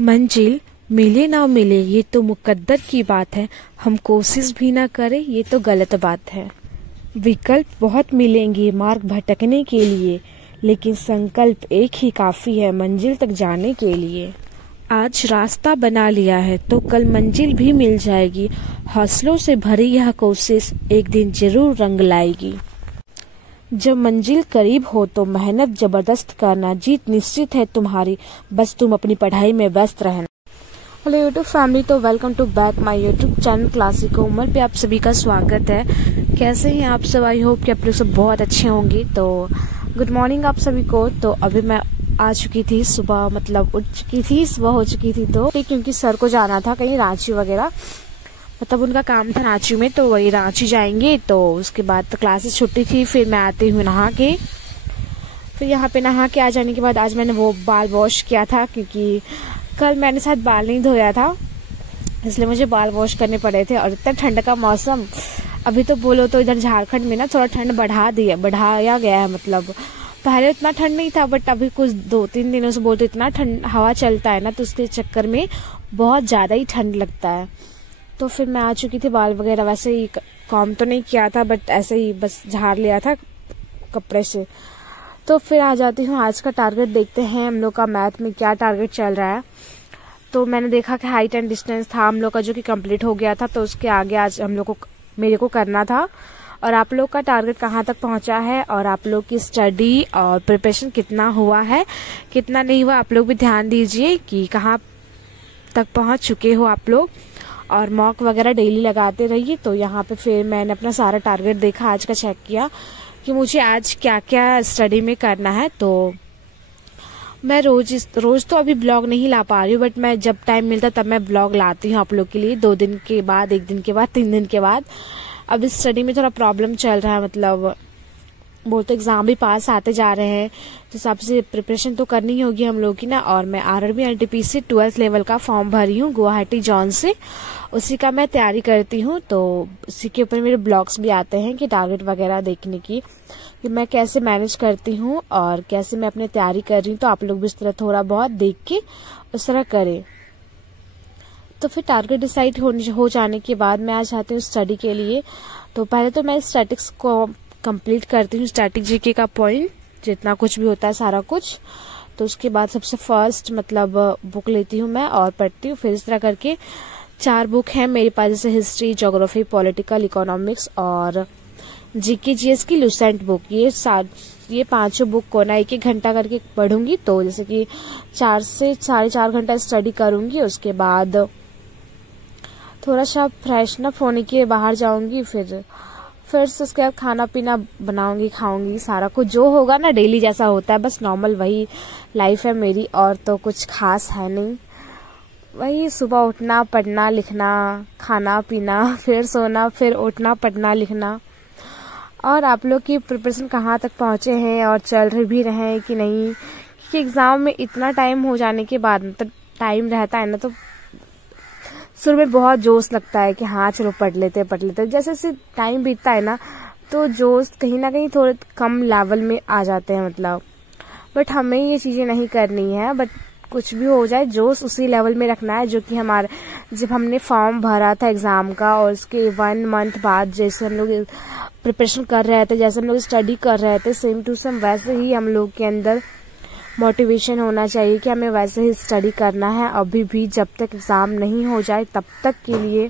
मंजिल मिले ना मिले ये तो मुकद्दर की बात है, हम कोशिश भी ना करें ये तो गलत बात है। विकल्प बहुत मिलेंगे मार्ग भटकने के लिए, लेकिन संकल्प एक ही काफी है मंजिल तक जाने के लिए। आज रास्ता बना लिया है तो कल मंजिल भी मिल जाएगी, हौसलों से भरी यह कोशिश एक दिन जरूर रंग लाएगी। जब मंजिल करीब हो तो मेहनत जबरदस्त करना, जीत निश्चित है तुम्हारी, बस तुम अपनी पढ़ाई में व्यस्त रहना। हेलो यूट्यूब फैमिली, तो welcome to back my YouTube channel Classic Umar पे आप सभी का स्वागत है। कैसे हैं आप सब? आई होप कि आप लोग सब बहुत अच्छे होंगे। तो गुड मॉर्निंग आप सभी को। तो अभी मैं आ चुकी थी सुबह, मतलब उठ चुकी थी, सुबह हो चुकी थी। तो क्योंकि सर को जाना था कहीं रांची वगैरह, मतलब उनका काम था रांची में, तो वही रांची जाएंगे। तो उसके बाद तो क्लासेस छुट्टी थी, फिर मैं आती हूँ नहा के। फिर यहाँ पे नहा के आ जाने के बाद आज मैंने वो बाल वॉश किया था, क्योंकि कल मैंने शायद बाल नहीं धोया था, इसलिए मुझे बाल वॉश करने पड़े थे। और इतना ठंड का मौसम, अभी तो बोलो तो इधर झारखंड में ना थोड़ा ठंड बढ़ाया गया है। मतलब पहले इतना ठंड नहीं था, बट अभी कुछ 2-3 दिनों से बोलते इतना ठंड हवा चलता है ना, तो उसके चक्कर में बहुत ज्यादा ही ठंड लगता है। तो फिर मैं आ चुकी थी, बाल वगैरह वैसे ही काम तो नहीं किया था, बट ऐसे ही बस झाड़ लिया था कपड़े से। तो फिर आ जाती हूँ, आज का टारगेट देखते हैं हम लोग का मैथ में क्या टारगेट चल रहा है। तो मैंने देखा कि हाइट एंड डिस्टेंस था हम लोग का, जो कि कंप्लीट हो गया था। तो उसके आगे आज हम लोग को मेरे को करना था। और आप लोग का टारगेट कहाँ तक पहुंचा है, और आप लोग की स्टडी और प्रिपरेशन कितना हुआ है, कितना नहीं हुआ, आप लोग भी ध्यान दीजिए कि कहाँ तक पहुंच चुके हो आप लोग। और मॉक वगैरह डेली लगाते रहिए। तो यहाँ पे फिर मैंने अपना सारा टारगेट देखा, आज का चेक किया कि मुझे आज क्या क्या स्टडी में करना है। तो मैं रोज तो अभी ब्लॉग नहीं ला पा रही हूँ, बट मैं जब टाइम मिलता तब मैं ब्लॉग लाती हूँ आप लोग के लिए, 2 दिन के बाद, 1 दिन के बाद, 3 दिन के बाद। अब इस स्टडी में थोड़ा प्रॉब्लम चल रहा है, मतलब वो तो एग्जाम भी पास आते जा रहे हैं, तो सबसे प्रिपरेशन तो करनी ही होगी हम लोग की ना। और मैं आरआरबी एनटीपीसी 12th लेवल का फॉर्म भरी हूँ गुवाहाटी जॉन से, उसी का मैं तैयारी करती हूँ। तो उसी के ऊपर मेरे ब्लॉग्स भी आते हैं कि टारगेट वगैरह देखने की, कि मैं कैसे मैनेज करती हूँ और कैसे मैं अपनी तैयारी कर रही हूँ। तो आप लोग भी इस तरह थोड़ा बहुत देख के उस तरह करें। तो फिर टारगेट डिसाइड हो जाने के बाद मैं आ जाती हूँ स्टडी के लिए। तो पहले तो मैं स्टैटिक्स को कंप्लीट करती हूँ, स्टैटिक जीके का पॉइंट जितना कुछ भी होता है सारा कुछ। तो उसके बाद सबसे फर्स्ट मतलब बुक लेती हूँ मैं और पढ़ती हूँ। फिर इस तरह करके 4 बुक हैं मेरे पास, जैसे हिस्ट्री, ज्योग्राफी, पॉलिटिकल, इकोनॉमिक्स और जीके जीएस की लुसेंट बुक। ये 5 बुक को ना 1-1 घंटा करके पढ़ूंगी। तो जैसे कि 4 से 4.5 घंटा स्टडी करूंगी। उसके बाद थोड़ा सा फ्रेशनअप होने के बाहर जाऊंगी। फिर से उसके बाद खाना पीना बनाऊंगी, खाऊंगी, सारा कुछ जो होगा ना डेली जैसा होता है, बस नॉर्मल वही लाइफ है मेरी, और तो कुछ खास है नहीं। वही सुबह उठना, पढ़ना, लिखना, खाना पीना, फिर सोना, फिर उठना, पढ़ना, लिखना। और आप लोग की प्रिपरेशन कहाँ तक पहुंचे हैं और चल भी रहे हैं कि नहीं, क्योंकि एग्जाम में इतना टाइम हो जाने के बाद तो टाइम रहता है ना, तो शुरू में बहुत जोश लगता है कि हाँ चलो पढ़ लेते। जैसे जैसे टाइम बीतता है ना, तो जोश कहीं ना कहीं थोड़े कम लेवल में आ जाते हैं, मतलब। बट हमें ये चीजें नहीं करनी है, बट कुछ भी हो जाए जोश उसी लेवल में रखना है, जो कि हमारे जब हमने फॉर्म भरा था एग्जाम का, और उसके 1 मंथ बाद जैसे हम लोग प्रिपरेशन कर रहे थे, जैसे हम लोग स्टडी कर रहे थे, सेम टू सेम वैसे ही हम लोग के अंदर मोटिवेशन होना चाहिए कि हमें वैसे ही स्टडी करना है। अभी भी जब तक एग्जाम नहीं हो जाए तब तक के लिए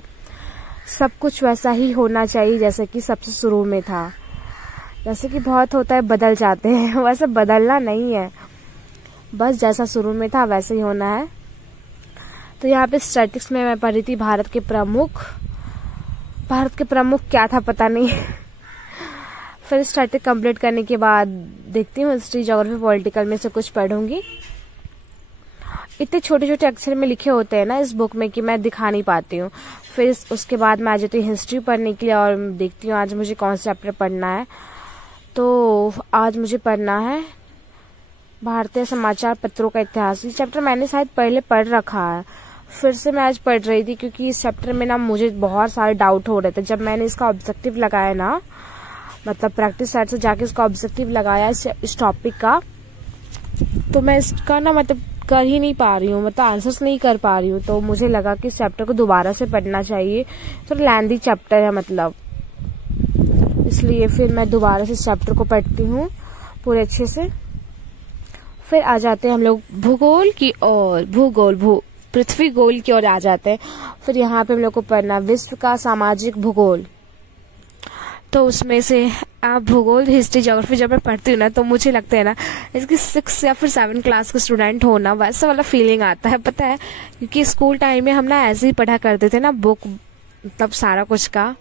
सब कुछ वैसा ही होना चाहिए जैसे कि सबसे शुरू में था। जैसे कि बहुत होता है बदल जाते हैं, वैसे बदलना नहीं है, बस जैसा शुरू में था वैसे ही होना है। तो यहाँ पे स्टैटिक्स में मैं पढ़ी थी भारत के प्रमुख क्या था पता नहीं। फिर स्टैटिक कंप्लीट करने के बाद देखती हूँ हिस्ट्री, ज्योग्राफी, पॉलिटिकल में से कुछ पढ़ूंगी। इतने छोटे छोटे अक्षर में लिखे होते हैं ना इस बुक में कि मैं दिखा नहीं पाती हूँ। फिर उसके बाद मैं आ जाती हूँ हिस्ट्री पढ़ने के लिए, और देखती हूँ आज मुझे कौन सा चैप्टर पढ़ना है। तो आज मुझे पढ़ना है भारतीय समाचार पत्रों का इतिहास। ये चैप्टर मैंने शायद पहले पढ़ रखा है, फिर से मैं आज पढ़ रही थी, क्योंकि इस चैप्टर में ना मुझे बहुत सारे डाउट हो रहे थे। जब मैंने इसका ऑब्जेक्टिव लगाया ना, मतलब प्रैक्टिस साइट से जाके इसका ऑब्जेक्टिव लगाया इस टॉपिक का, तो मैं इसका ना मतलब कर ही नहीं पा रही हूँ, मतलब आंसर्स नहीं कर पा रही हूँ। तो मुझे लगा कि इस चैप्टर को दोबारा से पढ़ना चाहिए, थोड़ा लेंथी चैप्टर है मतलब, इसलिए फिर मैं दोबारा से इस चैप्टर को पढ़ती हूँ पूरे अच्छे से। फिर आ जाते हैं हम लोग भूगोल की ओर, पृथ्वी गोल की ओर आ जाते हैं। फिर यहाँ पे हम लोग को पढ़ना विश्व का सामाजिक भूगोल। तो उसमें से आप भूगोल, हिस्ट्री, ज्योग्राफी जब मैं पढ़ती हूँ ना, तो मुझे लगता है ना इसकी 6 या फिर 7 क्लास का स्टूडेंट होना, वैसा वाला फीलिंग आता है, पता है। क्योंकि स्कूल टाइम में हम ना ऐसे ही पढ़ा करते थे ना, बुक मतलब सारा कुछ का।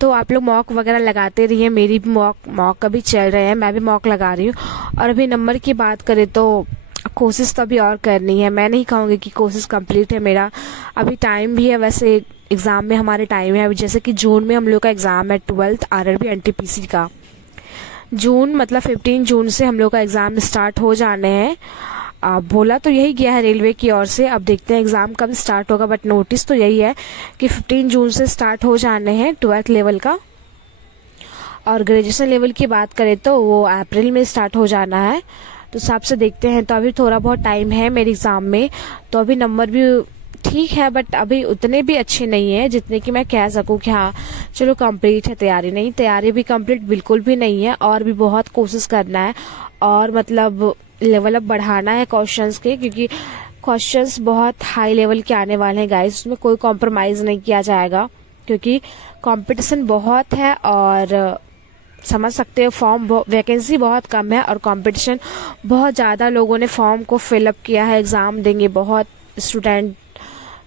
तो आप लोग मॉक वगैरह लगाते रहिए, मेरी भी मॉक अभी चल रहे हैं, मैं भी मॉक लगा रही हूँ। और अभी नंबर की बात करें तो कोशिश तो अभी और करनी है, मैं नहीं कहूँगी कि कोशिश कंप्लीट है मेरा, अभी टाइम भी है। वैसे एग्जाम में हमारे टाइम है, जैसे कि जून में हम लोग का एग्जाम है 12th RRB NTPC का। जून मतलब 15 जून से हम लोग का एग्जाम स्टार्ट हो जाने हैं। बोला तो यही गया है रेलवे की ओर से, अब देखते हैं एग्जाम कब स्टार्ट होगा, बट नोटिस तो यही है कि 15 जून से स्टार्ट हो जाने हैं 12th लेवल का। और ग्रेजुएशन लेवल की बात करें तो वो अप्रैल में स्टार्ट हो जाना है। तो हिसाब से देखते हैं, तो अभी थोड़ा बहुत टाइम है मेरे एग्जाम में, तो अभी नंबर भी ठीक है, बट अभी उतने भी अच्छे नहीं है जितने कि मैं कह सकूं कि हाँ चलो कंप्लीट है तैयारी। नहीं, तैयारी भी कंप्लीट बिल्कुल भी नहीं है, और भी बहुत कोशिश करना है, और मतलब लेवल अप बढ़ाना है क्वेश्चंस के, क्योंकि क्वेश्चंस बहुत हाई लेवल के आने वाले हैं गाइस, उसमें कोई कॉम्प्रोमाइज नहीं किया जाएगा, क्योंकि कंपटीशन बहुत है। और समझ सकते हो फॉर्म वैकेंसी बहुत कम है, और कंपटीशन बहुत ज़्यादा, लोगों ने फॉर्म को फिलअप किया है, एग्ज़ाम देंगे बहुत स्टूडेंट।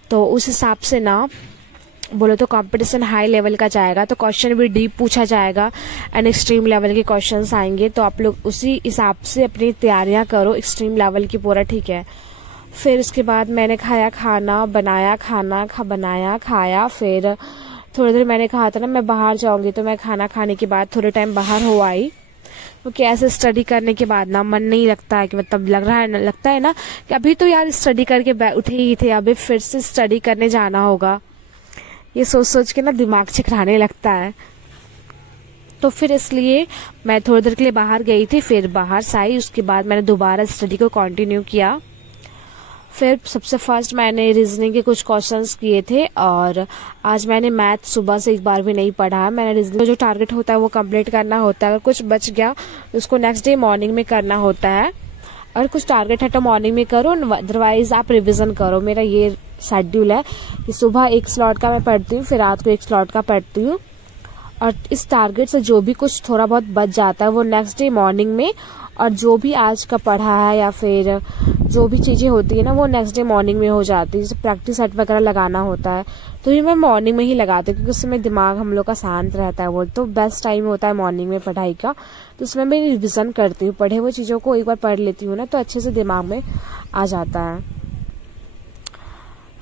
तो उस हिसाब से ना बोलो तो कंपटीशन हाई लेवल का जाएगा, तो क्वेश्चन भी डीप पूछा जाएगा एंड एक्सट्रीम लेवल के क्वेश्चंस आएंगे। तो आप लोग उसी हिसाब से अपनी तैयारियां करो एक्सट्रीम लेवल की पूरा, ठीक है। फिर उसके बाद मैंने खाया खाना, बनाया खाना, बनाया खाया। फिर थोड़ी देर मैंने कहा था ना मैं बाहर जाऊंगी, तो मैं खाना खाने के बाद थोड़े टाइम बाहर हो आई, क्योंकि ऐसे स्टडी करने के बाद ना मन नहीं लगता है कि मतलब लगता है ना कि अभी तो यार स्टडी करके उठे ही थे, अभी फिर से स्टडी करने जाना होगा, ये सोच सोच के ना दिमाग चकराने लगता है। तो फिर इसलिए मैं थोड़ी देर के लिए बाहर गई थी, फिर बाहर से आई, उसके बाद मैंने दोबारा स्टडी को कंटिन्यू किया। फिर सबसे फर्स्ट मैंने रीजनिंग के कुछ क्वेश्चंस किए थे, और आज मैंने मैथ सुबह से एक बार भी नहीं पढ़ा। मैंने रीजनिंग का जो टारगेट होता है वो कंप्लीट करना होता है, अगर कुछ बच गया तो उसको नेक्स्ट डे मॉर्निंग में करना होता है। और कुछ टारगेट है तो मॉर्निंग में करो, अदरवाइज आप रिविजन करो। मेरा ये शेड्यूल है कि सुबह एक स्लॉट का मैं पढ़ती हूँ, फिर रात को एक स्लॉट का पढ़ती हूँ, और इस टारगेट से जो भी कुछ थोड़ा बहुत बच जाता है वो नेक्स्ट डे मॉर्निंग में, और जो भी आज का पढ़ा है या फिर जो भी चीजें होती है ना वो नेक्स्ट डे मॉर्निंग में हो जाती है। जैसे प्रैक्टिस सेट वगैरह लगाना होता है तो ये मैं मॉर्निंग में ही लगाती हूँ, क्योंकि उसमें दिमाग हम लोग का शांत रहता है, वो तो बेस्ट टाइम होता है मॉर्निंग में पढ़ाई का। तो उसमें मैं रिविजन करती हूँ, पढ़े हुए चीजों को एक बार पढ़ लेती हूँ ना तो अच्छे से दिमाग में आ जाता है।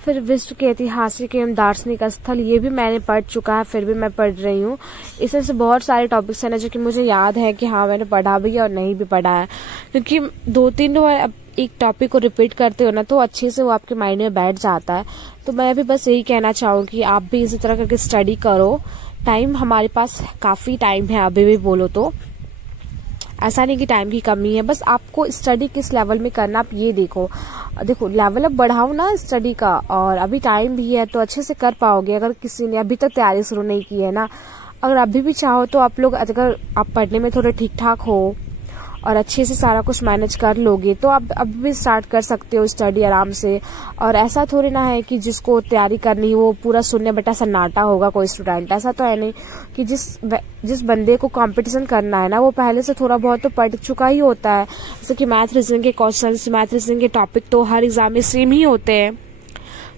फिर विश्व के ऐतिहासिक एवं दार्शनिक स्थल, ये भी मैंने पढ़ चुका है, फिर भी मैं पढ़ रही हूँ। इसमें से बहुत सारे टॉपिक्स हैं ना जो कि मुझे याद है कि हाँ मैंने पढ़ा भी है और नहीं भी पढ़ा है, क्योंकि 2-3 बार एक टॉपिक को रिपीट करते हो ना तो अच्छे से वो आपके माइंड में बैठ जाता है। तो मैं भी बस यही कहना चाहूँ कि आप भी इसी तरह करके स्टडी करो। टाइम हमारे पास काफी टाइम है अभी भी, बोलो तो ऐसा नहीं कि टाइम की कमी है, बस आपको स्टडी किस लेवल में करना आप ये देखो लेवल अप बढ़ाओ ना स्टडी का, और अभी टाइम भी है तो अच्छे से कर पाओगे। अगर किसी ने अभी तक तैयारी शुरू नहीं की है ना, अगर अभी भी चाहो तो आप लोग, अगर आप पढ़ने में थोड़े ठीक ठाक हो और अच्छे से सारा कुछ मैनेज कर लोगे तो आप अभी भी स्टार्ट कर सकते हो स्टडी आराम से। और ऐसा थोड़ी ना है कि जिसको तैयारी करनी वो पूरा शून्य बटा सन्नाटा होगा कोई स्टूडेंट, ऐसा तो है नहीं। कि जिस बंदे को कंपटीशन करना है ना वो पहले से थोड़ा बहुत तो पढ़ चुका ही होता है। जैसे कि मैथ रीजनिंग के क्वेश्चंस, मैथ रीजनिंग के टॉपिक तो हर एग्जाम में सेम ही होते हैं,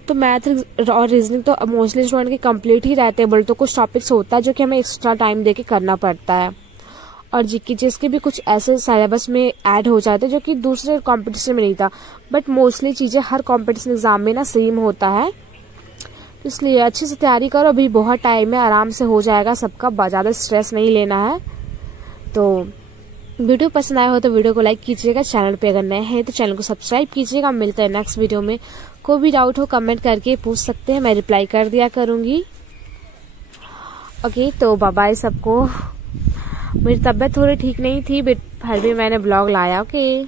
तो मैथ और रीजनिंग तो मोस्टली स्टूडेंट के कंप्लीट ही रहते हैं। बोले तो कुछ टॉपिक्स होता है जो कि हमें एक्स्ट्रा टाइम देके करना पड़ता है, और जीके जिसके भी कुछ ऐसे सिलेबस में ऐड हो जाते हैं जो कि दूसरे कंपटीशन में नहीं था। बट मोस्टली चीजें हर कंपटीशन एग्जाम में ना सेम होता है, इसलिए अच्छे से तैयारी करो, अभी बहुत टाइम है, आराम से हो जाएगा सबका, ज्यादा स्ट्रेस नहीं लेना है। तो वीडियो पसंद आया हो तो वीडियो को लाइक कीजिएगा, चैनल पे अगर नए हैं तो चैनल को सब्सक्राइब कीजिएगा। मिलते हैं नेक्स्ट वीडियो में। कोई भी डाउट हो कमेंट करके पूछ सकते हैं, मैं रिप्लाई कर दिया करूंगी। ओके, तो बाय बाय सबको। मेरी तबीयत थोड़ी ठीक नहीं थी, फिर भी मैंने ब्लॉग लाया। ओके।